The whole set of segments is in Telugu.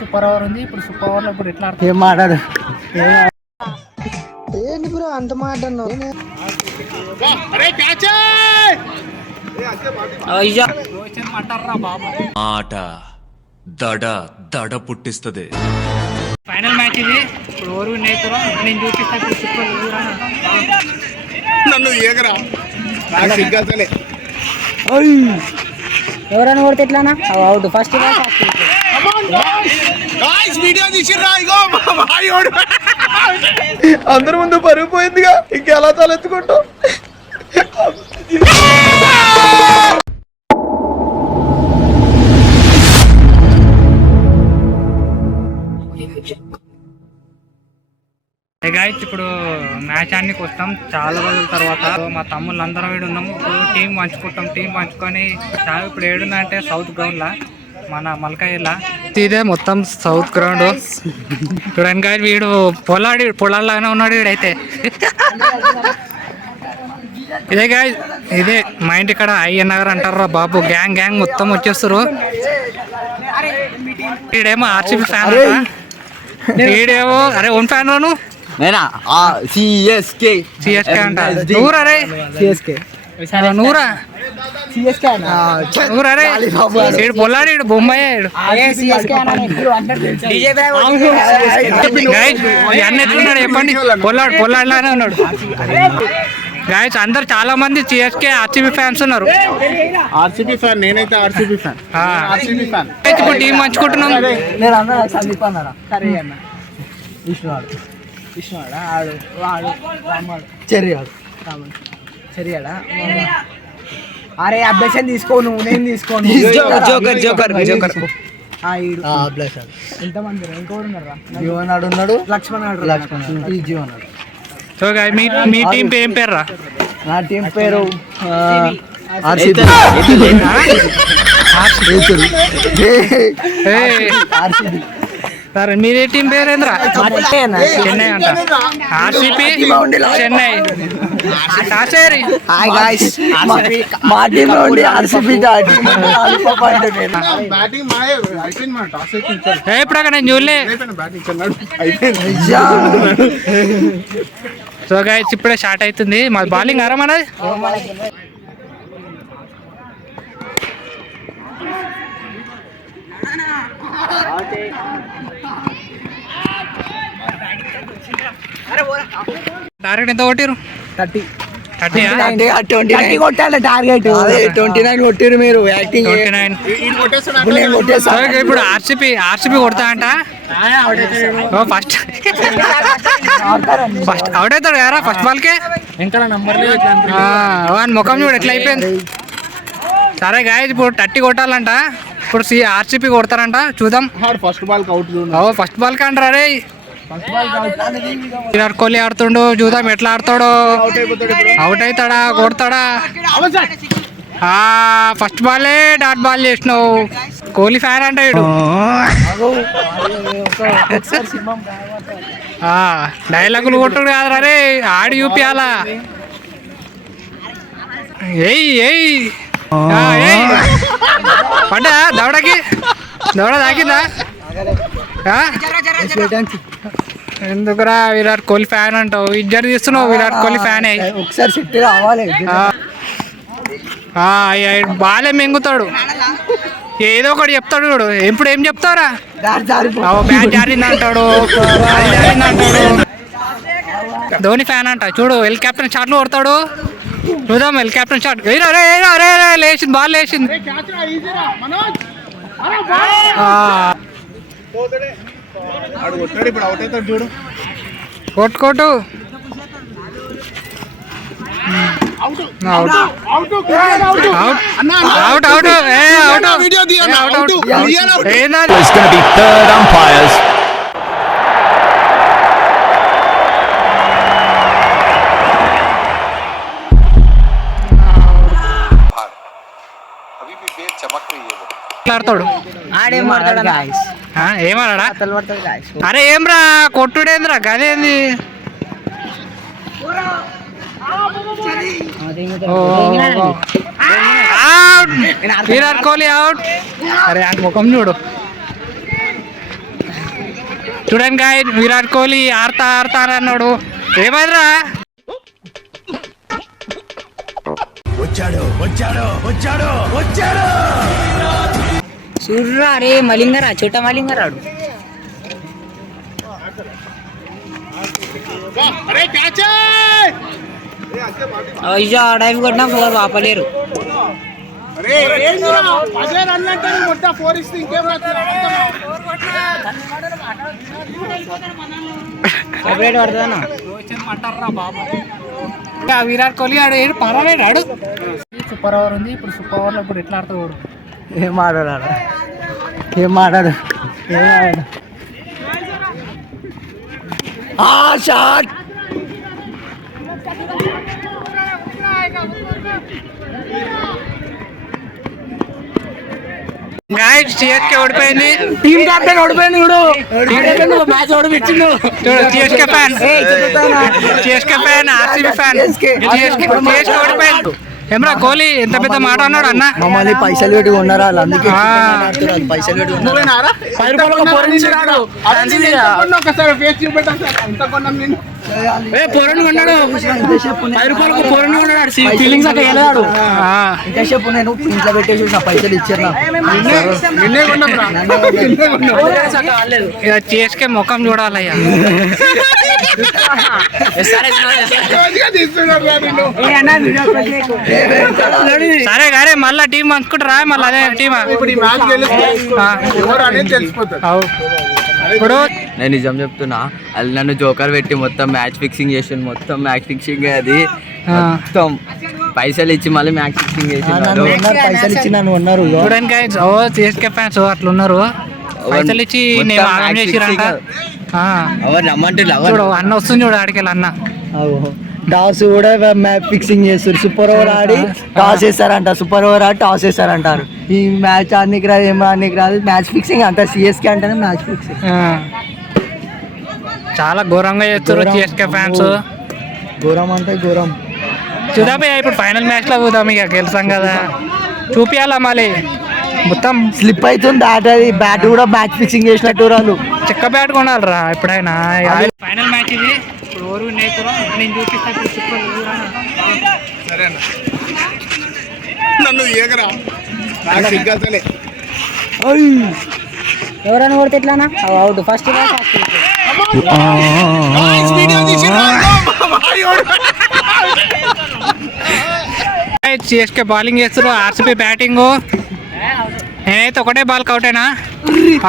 సూపర్ ఓవర్ ఉంది. ఇప్పుడు సూపర్ ఓవర్ లో ఇప్పుడు ఎట్లా ఏం మాట్లాడు ఏంటి బ్రో అంత మాట ఆట దడ దడ పుట్టిస్తుంది. ఫైనల్ మ్యాచ్ ఇది. ఇప్పుడు ఓవర్ నేర్చురా నేను చూపిస్తా. నన్ను ఏగరా సిగ్గాసలే ఎవరైనా కొడితే ఎట్లానా అవుట్ ఫస్ట్ వీడియో తీసిర్రా ఇగో అందరి ముందు పరుగు పోయిందిగా ఇంకెలా తలెత్తుకుంటావు. గైస్ ఇప్పుడు మ్యాచ్ అన్నికి వస్తాం చాలా రోజుల తర్వాత. మా తమ్ముళ్ళు అందరం వీడు ఉన్నాము. ఇప్పుడు టీం పంచుకుంటాం. టీం పంచుకొని ఇప్పుడు ఏడున్నా అంటే సౌత్ గ్రౌండ్ లా మన మల్కాయిలా ఇదే మొత్తం సౌత్ గ్రౌండ్. చూడండి గాయ వీడు పొలాల్లాగానే ఉన్నాడు వీడైతే. ఇదే గాయ ఇదే మా ఇంటి ఇక్కడ అయ్య నగర్ అంటారా బాబు. గ్యాంగ్ గ్యాంగ్ మొత్తం వచ్చేస్తారు. వీడేమో ఆర్సీబీ ఫ్యాన్. వీడేమో అరే ఓన్ ఫ్యాన్ రాను సిఎస్కే అంట. నూరా రే నూరా నూరే పొల్లాడు బొమ్మాడు. అన్న ఎట్లున్నాడు చెప్పండి. పొల్లాడులానే ఉన్నాడు. గాయస్ అందరు చాలా మంది సిఎస్కే ఆర్సీబీ ఫ్యాన్స్ ఉన్నారు. ఆర్సీబీ ఫ్యాన్ నేనైతే ఆర్సీబీ ఫ్యాన్. ఇప్పుడు టీం పంచుకుంటున్నాం. అరే అభ్యాసం తీసుకో నువ్వు నేను తీసుకోను. ఎంతమంది ఇంకోడు జీవనాడు ఉన్నాడు లక్ష్మణ్ ఈ జీవనాడు. సో మీ టీం ఏం పేరు రా? నా టీం పేరు సరే మీరే టీం పేరేంద్రా? చెన్నై అంట. ఆర్సీబీ చెన్నై. ఇప్పుడు అక్కడ నేను చూడలే. సో గైస్ ఇప్పుడే స్టార్ట్ అవుతుంది మా బౌలింగ్. ఆరామన్నది టార్గెట్ ఎంత కొట్టిరు? 30 కొట్టాలి టార్గెట్. 29 కొట్టిరు మీరు. యాక్టింగ్ 29. ఇప్పుడు ఆర్సీబీ కొడతా అంట. ఫస్ట్ అవుట్ అవుతాడు కదా ఫస్ట్ బాల్కే. వాని ముఖం చూడు ఎట్లా అయిపోయింది. సరే గాయస్ ఇప్పుడు 30 కొట్టాలంట. ఇప్పుడు ఆర్సీబీ కొడతారంట చూద్దాం. First ball out. First ball కంటారా రే. విరాట్ కోహ్లీ ఆడుతుండు చూద్దాం ఎట్లా ఆడతాడో. అవుట్ అవుతాడా కొడతాడా? ఫస్ట్ బాలే డాట్ బాల్ చేసినావు. కోహ్లీ ఫ్యాన్ అంట వీడు. డైలాగులు కొట్టుడు కాదురా రే ఆడి చూపియాలా. ఏయ్ పడ్డా దవడకి దవడ తాకిందా? ఎందుకురా విరాట్ కోహ్లీ ఫ్యాన్ అంటావు? ఇద్దరు తీస్తున్నావు విరాట్ కోహ్లీ ఫ్యాన్ అయ్యి. ఒకసారి సిట్టి రావాలి. బాలే మెంగుతాడు ఏదో ఒకటి చెప్తాడు చూడు. ఇప్పుడు ఏం చెప్తావురా? బ్యాట్ జారింది అంటాడు, జారింది అంటాడు. ధోని ఫ్యాన్ అంట చూడు. ఎల్ కెప్టెన్ షాట్లు కొడతాడు చూద్దాం. ఎల్ కెప్టెన్ షాట్ లేచింది బాల్ లేచింది. కొట్టు మాట్లాడతాడు. ఏమన్నాడా? అరే ఏమ్రా కొట్టుడేంద్రా గదేంది? విరాట్ కోహ్లీ అవుట్. అరే ఆ ముఖం చూడు. చూడండి గాయ విరాట్ కోహ్లీ ఆడతా అని అన్నాడు. ఏమైందిరా? చూడరా అరే మలింగరా చోట మలింగరాడు. అయ్యో డైవ్ కొట్టినా 4 ఆపలేరు. సెపరేట్ పడుతుందన్నా. విరాట్ కోహ్లీ ఆడు ఏడు పర్వాలేదు ఆడు. సూపర్ ఓవర్ ఉంది ఇప్పుడు. సూపర్ ఓవర్లో ఇప్పుడు ఎట్లా ఆడతాడు? ఏం ఆడాడు ఏం ఆడాడు. షాట్ సిఎస్కే ఓడిపోయింది. టీమ్ కెప్టెన్ ఓడిపోయింది. చూడు మ్యాచ్ ఓడిపించిండు. చూడు CSK fan, CSK fan, RCB fan. CSK ఓడిపోయింది. ఏమరా కోహ్లీ ఎంత పెద్ద మాట అన్నాడు అన్న. మమ్మల్ని పైసలు పెట్టి కొన్నారా వాళ్ళు, అందుకే పైసలు పెట్టి ఇంతసేపు నేను ఇంట్లో పెట్టేసి నా పైసలు ఇచ్చారు. సిఎస్కే ముఖం చూడాలయ్యా. సరే గారే మళ్ళా టీం అనుకుంటారా? మళ్ళీ అదే టీమా? ఇప్పుడు నేను నిజం చెప్తున్నా, అది నన్ను జోకర్ పెట్టి మొత్తం మ్యాచ్ ఫిక్సింగ్ చేసి మొత్తం మ్యాచ్ ఫిక్సింగ్ అది మొత్తం పైసలు ఇచ్చి మళ్ళీ మ్యాచ్ ఫిక్సింగ్ చేసి పైసలు ఇచ్చి నన్ను ఉన్నారు. చూడండి సిఎస్కే ఫ్యాన్స్ అట్లా ఉన్నారు. పైసలు ఇచ్చి నేను ఆగం చేసిరంట. ఎవరు రమ్మంటే చూడు అన్న వస్తుంది చూడు ఆడికెళ్ళి అన్న. టాస్ కూడా మ్యాచ్ ఫిక్సింగ్ చేస్తారు. సూపర్ ఓవర్ ఆడి టాస్ వేస్తారంట. సూపర్ ఓవర్ ఆడి టాస్ వేస్తారంటారు. ఈ మ్యాచ్ ఆడనికి రాదు, ఏం ఆడనికి రాదు. మ్యాచ్ ఫిక్సింగ్ అంట. సిఎస్కే అంటేనే మ్యాచ్ ఫిక్సింగ్. చాలా ఘోరంగా చేస్తారు సిఎస్కే ఫ్యాన్స్. ఘోరం అంటే ఘోరం. చూద్దాం ఇప్పుడు ఫైనల్ మ్యాచ్ లో చూద్దాం. ఇక గెలుస్తాం కదా, చూపియాలా మళ్ళీ. మొత్తం స్లిప్ అవుతుంది బ్యాట్. అది బ్యాట్ కూడా మ్యాచ్ ఫిక్సింగ్ చేసినట్టు వాళ్ళు చెక్క బ్యాట్ కొనాలరా ఎప్పుడైనా. ఫైనల్ మ్యాచ్ ఇది. ఇప్పుడు ఓరు నేర్చుకో నేను చూపిస్తాను. నన్ను ఏగరా ఎవరైనా కొడితే ఎట్లానా అవుట్. ఫస్ట్ సిఎస్కే బౌలింగ్ చేస్తారు, ఆర్సీబీ బ్యాటింగ్. నేనైతే ఒకటే బాల్ అవుట్ అయినా.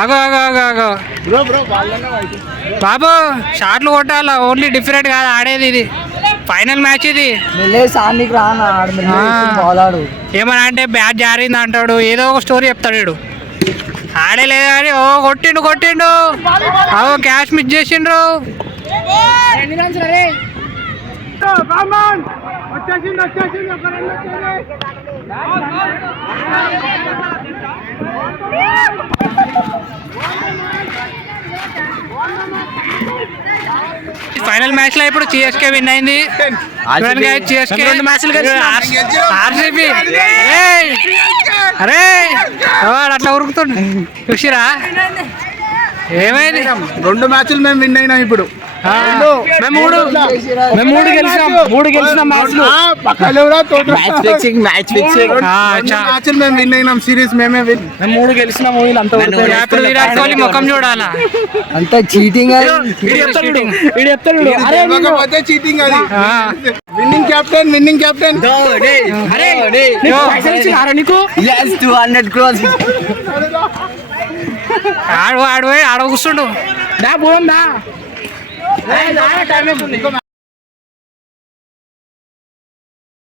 ఆగో ఆగో ఆగో ఆగో బాబు, షాట్లు కొట్టాలా, ఓన్లీ డిఫరెంట్ కాదు ఆడేది. ఇది ఫైనల్ మ్యాచ్ ఇది. ఏమన్నా అంటే బ్యాట్ జారింది అంటాడు, ఏదో ఒక స్టోరీ చెప్తాడు వీడు. ఆడేలేదు కానీ ఓ కొట్టిండు అవో క్యాష్ మిస్ చేసిండ్రు. ఫైనల్ మ్యాచ్ లో ఇప్పుడు సిఎస్కే విన్ అయింది. CSK RCB. అరే అట్లా ఉరుకుతుండు చూసిరా ఏమైంది? 2 మ్యాచ్లు మేము విన్ అయినాం. ఇప్పుడు మేము మూడు గెలిచినాం. మ్యాచ్లు మేము విన్ అయినాం. సిరీస్ మేమే విన్. మేము 3 గెలిచినాం. ఇప్పుడు విరాట్ కోహ్లీ ముఖం చూడాలా. అంత చీటింగ్. చీటింగ్ అది. విన్నింగ్ కెప్టెన్ నీకు 200 crores. ఆడ కూర్చుండు.